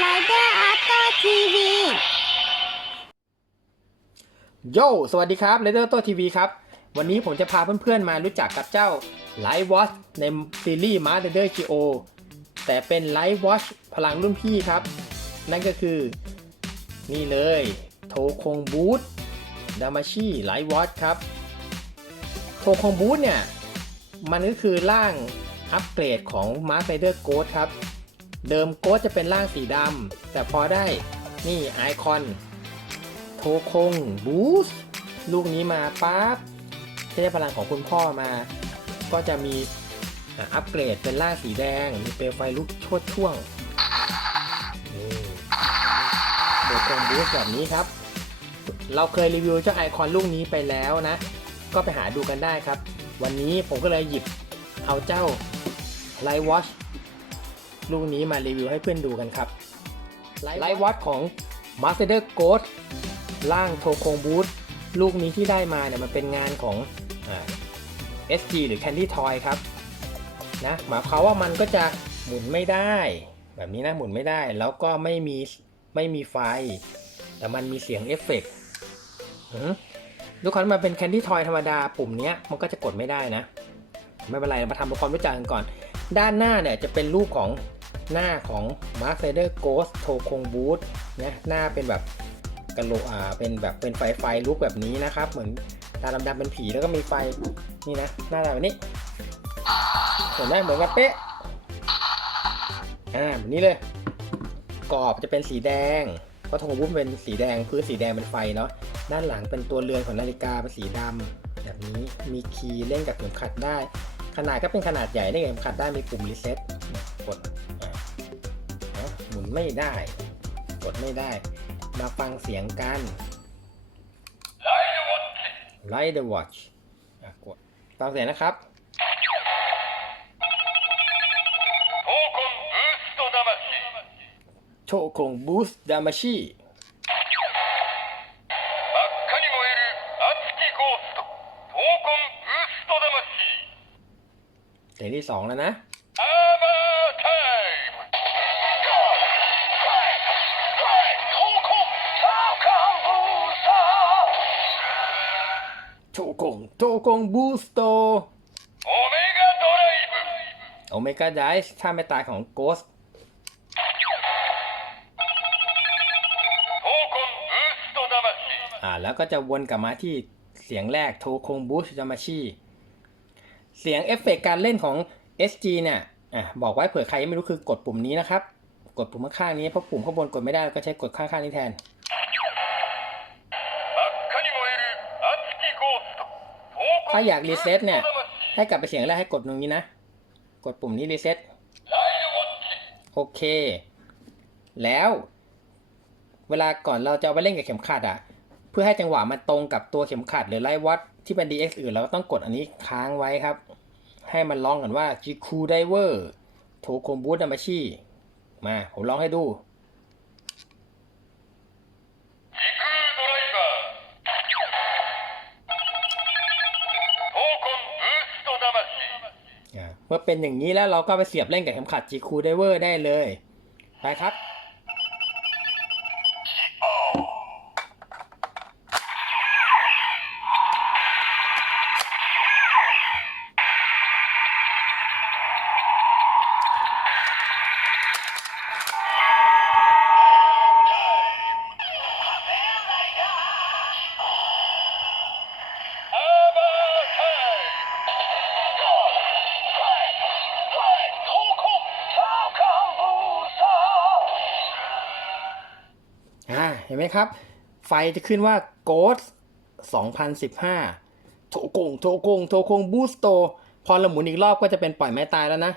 ไรเดอร์ออโตทีวีโยสวัสดีครับไรเดอร์ออโต้ทีวีครับ วันนี้ผมจะพาเพื่อนๆมารู้จักกับเจ้าไลท์วอชในซีรีส์มาร์เดอร์จีโอแต่เป็นไลท์วอชพลังรุ่นพี่ครับ นั่นก็คือ นี่เลย โทคงบูธดามาชีไลท์วอชครับ โทคงบูธเนี่ย มันก็คือร่างอัปเกรดของมาร์เดอร์โกดครับ เดิมโกสจะเป็นร่างสีดำ แต่พอได้นี่ไอคอน โทคงบูสต์ลูกนี้มาปั๊บที่ได้พลังของคุณพ่อมา ก็จะมีอัปเกรดเป็นล่างสีแดง มีเปลวไฟลุกชดช่วงนี่โทคงบูสต์แบบนี้ครับ เราเคยรีวิวเจ้าไอคอนลูกนี้ไปแล้วนะ ก็ไปหาดูกันได้ครับ วันนี้ผมก็เลยหยิบเอาเจ้าไลท์วอช ลูกนี้มารีวิวให้เพื่อนดูกันครับไลท์วอชของ Master Ghost ร่างโทโคงบูธลูกนี้ที่ได้มาเนี่ยมันเป็นงานของอ่า SG หรือ Candy Toy ครับนะหมายความว่ามันก็จะหมุนไม่ได้ แบบนี้นะหมุนไม่ได้แล้วก็ไม่มีไม่มีไฟ แต่มันมีเสียงเอฟเฟกต์อือดูคอนมันเป็น Candy Toy ธรรมดาปุ่มเนี้ยมันก็จะกดไม่ได้นะ ไม่เป็นไรมาทำความรู้จักกันก่อน ด้านหน้าเนี่ยจะเป็นรูปของ หน้าของ Mask Rider Ghost โทคงบูธนะหน้าเป็นแบบกระโหลกอ่าเป็นแบบเป็นไฟไฟลุกแบบนี้นะครับ เหมือนตาดำๆเป็นผีแล้วก็มีไฟนี่นะ หน้าตาแบบนี้เห็นไหมเหมือนกับเป๊ะอ่าแบบนี้เลยกรอบจะเป็นสีแดงเพราะโทงบูธเป็นสีแดงพื้นสีแดงเป็นไฟเนาะด้านหลังเป็นตัวเรือนของนาฬิกาเป็นสีดำแบบนี้มีคีย์เล่นกับเข็มขัดได้ ขนาดก็เป็นขนาดใหญ่ได้เข็มขัดได้มีปุ่มรีเซ็ตกด หมุนไม่ได้ กดไม่ได้ มาฟังเสียงกัน Light the watch กดฟังเสียงนะครับโชคงบูสดามาชีเพลงที่สองแล้วนะ กงบูสโตโอเมก้าไดฟ์ถ้าไม่ตายของโกสอ่าแล้วก็จะวนกลับมาที่เสียงแรกโทคงบูสจามาชีเสียงเอฟเฟกการเล่นของ SG เนี่ยอะบอกไว้เผื่อใครไม่รู้คือกดปุ่มนี้นะครับ กดปุ่มข้างนี้เพราะปุ่มข้างบนกดไม่ได้ก็ใช้กดข้างๆนี้แทนาอยากรีเซ็ตเนี่ย ให้กลับไปเสียงแรกให้กดตรงนี้นะ กดปุ่มนี้รีเซ็ตโอเค แล้ว เวลาก่อนเราจะไปเล่นกับเข็มขัดอะ่ะ เพื่อให้จังหวะมันตรงกับตัวเข็มขัดหรือไล่วัดที่เป็น DX อื่นเราก็ต้องกดอันนี้ค้างไว้ครับ ให้มันร้องกันว่า GQ Diver โทโคมบูตนามาชีมา ผมร้องให้ดู เมื่อเป็นอย่างนี้แล้วเราก็ไปเสียบเล่นกับเข็มขัด g q Diver ได้เลย ไปครับ เห็นไหมครับ ไฟจะขึ้นว่า Ghost 2015 โทโกง โทโกง โทโกงบูสโต พอละหมุนอีกรอบก็จะเป็นปล่อยแม่ตายแล้วนะ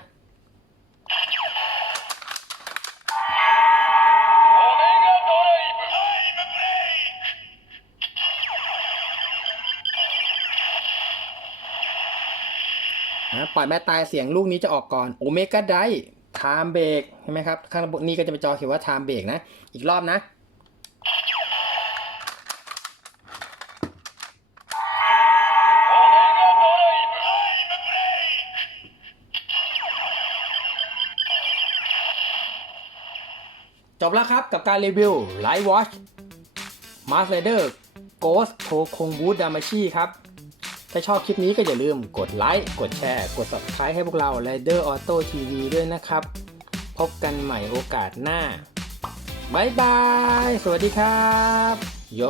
ปล่อยแม่ตายเสียงลูกนี้จะออกก่อนโอเมก้าได้ไทม์เบรกใช่ไหมครับ ข้างบนนี้ก็จะเป็นจอเขียนว่าไทม์เบรกนะ อีกรอบนะ จบแล้วครับกับการรีวิว Light Watch Mask Rider Ghost โทคงบูธดามาชีครับ ถ้าชอบคลิปนี้ก็อย่าลืมกดไลค์ กดแชร์ กด subscribe ให้พวกเรา Rider Auto TV ด้วยนะครับ พบกันใหม่โอกาสหน้าบายบาย สวัสดีครับ โย